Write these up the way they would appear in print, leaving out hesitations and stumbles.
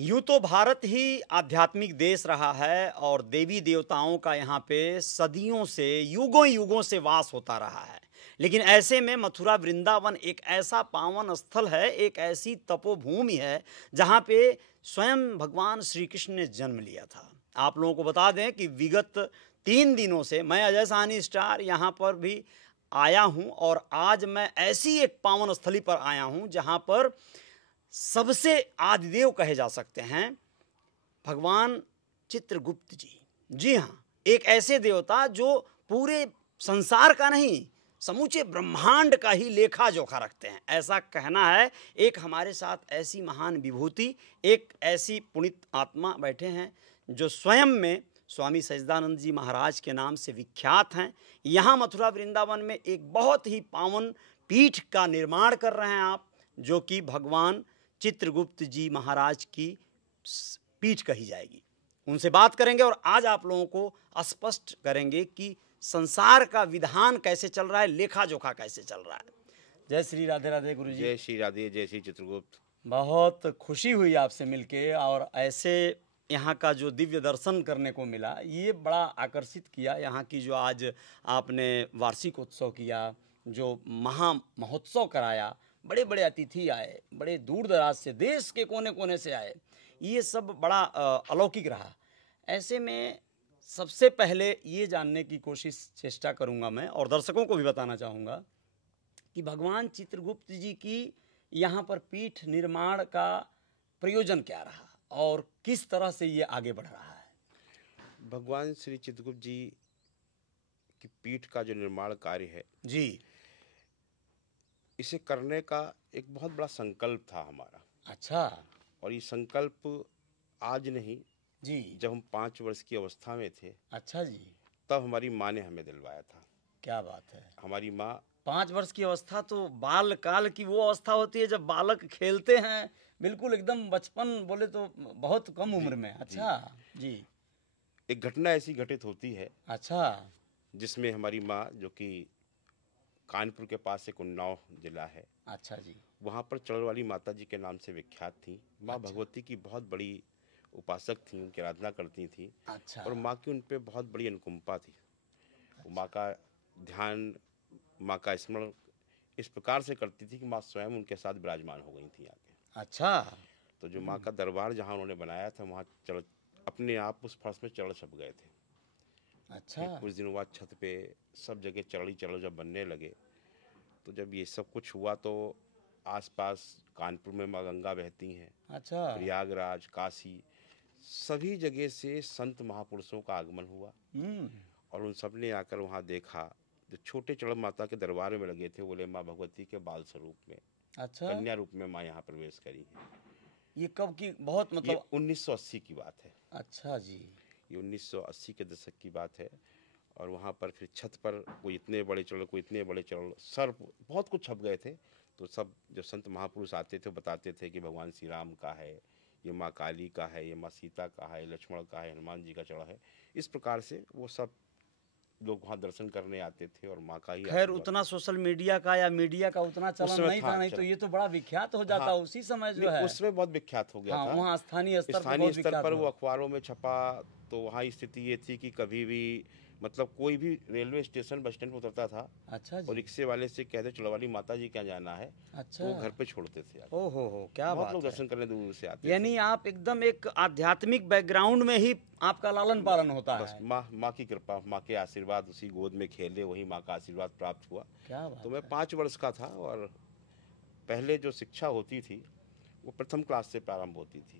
यूं तो भारत ही आध्यात्मिक देश रहा है और देवी देवताओं का यहाँ पे सदियों से युगों युगों से वास होता रहा है। लेकिन ऐसे में मथुरा वृंदावन एक ऐसा पावन स्थल है, एक ऐसी तपोभूमि है जहाँ पे स्वयं भगवान श्री कृष्ण ने जन्म लिया था। आप लोगों को बता दें कि विगत 3 दिनों से मैं अजय साहनी स्टार यहाँ पर भी आया हूँ और आज मैं ऐसी एक पावन स्थली पर आया हूँ जहाँ पर सबसे आदिदेव कहे जा सकते हैं भगवान चित्रगुप्त जी। जी हाँ, एक ऐसे देवता जो पूरे संसार का नहीं, समूचे ब्रह्मांड का ही लेखा जोखा रखते हैं, ऐसा कहना है। एक हमारे साथ ऐसी महान विभूति, एक ऐसी पुनीत आत्मा बैठे हैं जो स्वयं में स्वामी सच्चिदानंद जी महाराज के नाम से विख्यात हैं। यहाँ मथुरा वृंदावन में एक बहुत ही पावन पीठ का निर्माण कर रहे हैं आप, जो कि भगवान चित्रगुप्त जी महाराज की पीठ कही जाएगी। उनसे बात करेंगे और आज आप लोगों को स्पष्ट करेंगे कि संसार का विधान कैसे चल रहा है, लेखा जोखा कैसे चल रहा है। जय श्री राधे राधे गुरु जी। जय श्री राधे, जय श्री चित्रगुप्त। बहुत खुशी हुई आपसे मिलके और ऐसे यहाँ का जो दिव्य दर्शन करने को मिला, ये बड़ा आकर्षित किया। यहाँ की जो आज आपने वार्षिक उत्सव किया, जो महा महोत्सव कराया, बड़े बड़े अतिथि आए, बड़े दूर दराज से, देश के कोने कोने से आए, ये सब बड़ा अलौकिक रहा। ऐसे में सबसे पहले ये जानने की चेष्टा करूँगा मैं और दर्शकों को भी बताना चाहूँगा कि भगवान चित्रगुप्त जी की यहाँ पर पीठ निर्माण का प्रयोजन क्या रहा और किस तरह से ये आगे बढ़ रहा है। भगवान श्री चित्रगुप्त जी की पीठ का जो निर्माण कार्य है जी, इसे करने का एक बहुत बड़ा संकल्प था हमारा। अच्छा। और ये संकल्प आज नहीं जी, जब हम 5 वर्ष की अवस्था में थे, अच्छा जी, तब हमारी माँ ने हमें दिलवाया था। क्या बात है। हमारी माँ 5 वर्ष की अवस्था तो बाल काल की वो अवस्था होती है जब बालक खेलते हैं, बिल्कुल एकदम बचपन, बोले तो बहुत कम उम्र में। अच्छा जी। एक घटना ऐसी घटित होती है अच्छा जिसमें हमारी माँ, जो कि कानपुर के पास एक उन्नाव जिला है, अच्छा जी, वहाँ पर चढ़वाली माता जी के नाम से विख्यात थी। माँ भगवती की बहुत बड़ी उपासक थी, उनकी आराधना करती थी। अच्छा। और माँ की उन पर बहुत बड़ी अनुकंपा थी। वो माँ का ध्यान, माँ का स्मरण इस प्रकार से करती थी कि माँ स्वयं उनके साथ विराजमान हो गई थी आके। अच्छा। तो जो माँ का दरबार जहाँ उन्होंने बनाया था, वहाँ चढ़ अपने आप उस फर्श में चढ़ छप गए थे। अच्छा। फिर कुछ दिनों बाद छत पे सब जगह चढ़ी जब बनने लगे, तो जब ये सब कुछ हुआ तो आसपास कानपुर में माँ गंगा बहती हैं, अच्छा। प्रयागराज, काशी, सभी जगह से संत महापुरुषों का आगमन हुआ। और उन सब ने आकर वहाँ देखा। जो छोटे चढ़ माता के दरबार में लगे थे, बोले माँ भगवती के बाल स्वरूप में, अच्छा। कन्या रूप में माँ यहाँ प्रवेश करी है। ये कब की, बहुत ये मतलब 1980 की बात है। अच्छा जी। ये 1980 के दशक की बात है। और वहाँ पर फिर छत पर कोई इतने बड़े चढ़, कोई इतने बड़े चढ़, सर्प, बहुत कुछ छप गए थे। तो सब जो संत महापुरुष आते थे बताते थे कि भगवान श्री राम का है, ये माँ काली का है, ये माँ सीता का है, लक्ष्मण का है, हनुमान जी का चढ़ है। इस प्रकार से वो सब लोग वहाँ दर्शन करने आते थे और माँ का ही खैर उतना सोशल मीडिया का या मीडिया का उतना चलन नहीं था, नहीं तो ये तो बड़ा विख्यात हो जाता। हाँ, उसी समय जो है उसमें बहुत विख्यात हो गया हाँ, था। वहाँ स्थानीय स्तर पर वो अखबारों में छपा। तो वहाँ स्थिति ये थी कि कभी भी, मतलब कोई भी रेलवे स्टेशन, बस स्टैंड पर उतरता था, अच्छा जी, और रिक्शे वाले से कहते चढ़वाली माता जी क्या जाना है, अच्छा, तो वो घर पे छोड़ते थे। ओ हो, क्या बहुत बात लोग है। दर्शन करने दूर से आते यानी आप एकदम एक आध्यात्मिक बैकग्राउंड में ही आपका लालन पालन होता बस है। माँ की कृपा, माँ के आशीर्वाद, उसी गोद में खेले, वही माँ का आशीर्वाद प्राप्त हुआ। क्या बात तो मैं है। 5 वर्ष का था और पहले जो शिक्षा होती थी वो प्रथम क्लास से प्रारंभ होती थी।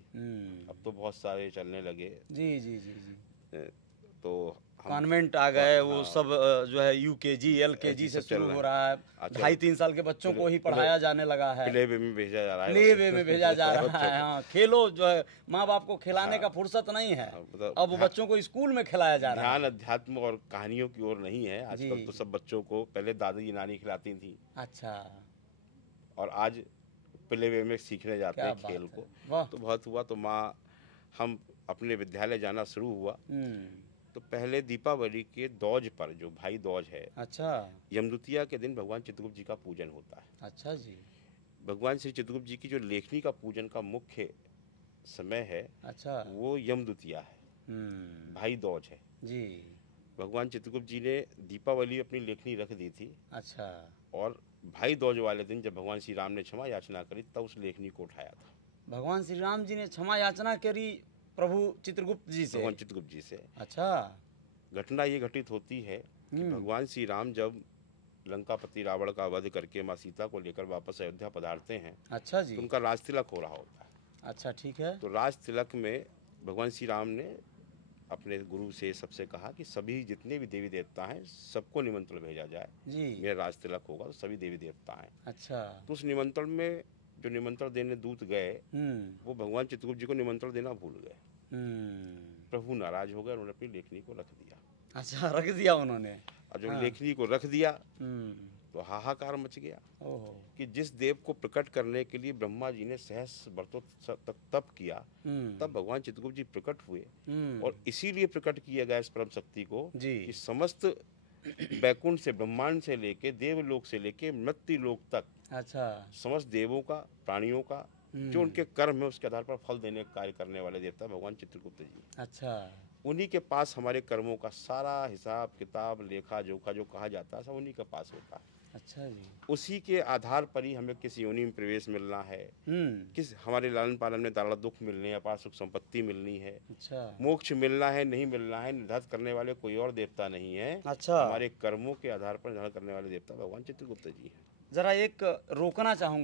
अब तो बहुत सारे चलने लगे। जी जी जी जी। तो कॉन्वेंट आ गए, वो सब जो है यूकेजी एलकेजी से शुरू हो रहा है। 2.5-3 साल के बच्चों को ही पढ़ाया जाने लगा है, प्ले वे में भेजा जा रहा है, प्ले वे में भेजा जा रहा है। हाँ, खेलो, जो है माँ बाप को खिलाने का फुर्सत नहीं है, अब बच्चों को स्कूल में खिलाया जा रहा है। ध्यान अध्यात्म और कहानियों की ओर नहीं है आजकल। तो सब बच्चों को पहले दादी नानी खिलाती थी, अच्छा, और आज प्ले वे में सीखने जाते हैं खेल को। तो बहुत हुआ। तो माँ, हम अपने विद्यालय जाना शुरू हुआ। तो पहले दीपावली के दौज पर, जो भाई दौज है, अच्छा, यमद्वितीया के दिन भगवान चित्रगुप्त जी का पूजन होता है। अच्छा जी। भगवान श्री चित्रगुप्त जी की जो लेखनी का पूजन का मुख्य समय है अच्छा। वो यमदूतिया है, भाई दूज है जी। भगवान चित्रगुप्त जी ने दीपावली अपनी लेखनी रख दी थी, अच्छा। और भाई दूज वाले दिन जब भगवान श्री राम ने क्षमा याचना करी तब उस लेखनी को उठाया था। भगवान श्री राम जी ने क्षमा याचना करी प्रभु चित्रगुप्त जी से। भगवान चित्रगुप्त जी से। अच्छा। घटना ये घटित होती है कि भगवान श्री राम जब लंकापति रावण का वध करके माँ सीता को लेकर वापस अयोध्या पधारते हैं, अच्छा जी। तो उनका राज तिलक हो रहा होता है। अच्छा, ठीक है। तो राज तिलक में भगवान श्री राम ने अपने गुरु से सबसे कहा कि सभी जितने भी देवी देवता हैं सबको निमंत्रण भेजा जाए जी। मेरा राज तिलक होगा, तो सभी देवी देवता हैं। अच्छा। तो उस निमंत्रण में जो निमंत्रण देने दूत गए वो भगवान चित्रगुप्त जी को निमंत्रण देना भूल गए। प्रभु नाराज हो गए, उन्होंने अपनी लेखनी को रख दिया। अच्छा, रख दिया उन्होंने। और जब लेखनी को रख दिया तो हाहाकार मच गया कि जिस देव को प्रकट करने के लिए ब्रह्मा जी ने सहस्र वर्षों तक तप किया, तब भगवान चित्रगुप्त जी प्रकट हुए। और इसीलिए प्रकट किया गया इस परम शक्ति को कि समस्त वैकुंठ से, ब्रह्मांड से लेके देवलोक से लेके मृत्यु लोक तक, अच्छा, समस्त देवों का, प्राणियों का जो उनके कर्म है उसके आधार पर फल देने का कार्य करने वाले देवता भगवान चित्रगुप्त जी। अच्छा। उन्हीं के पास हमारे कर्मों का सारा हिसाब किताब, लेखा जोखा जो कहा जाता है सब उन्हीं के पास होता है। अच्छा जी। उसी के आधार पर ही हमें किस योनि में प्रवेश मिलना है, किस हमारे लालन पालन में दारा दुख मिलने हैं, अपार सुख संपत्ति मिलनी है, अच्छा, मोक्ष मिलना है नहीं मिलना है, निर्धारित करने वाले कोई और देवता नहीं है। अच्छा, हमारे कर्मों के आधार पर निर्धारण करने वाले देवता भगवान चित्रगुप्त जी हैं। जरा एक रोकना चाहूंगा।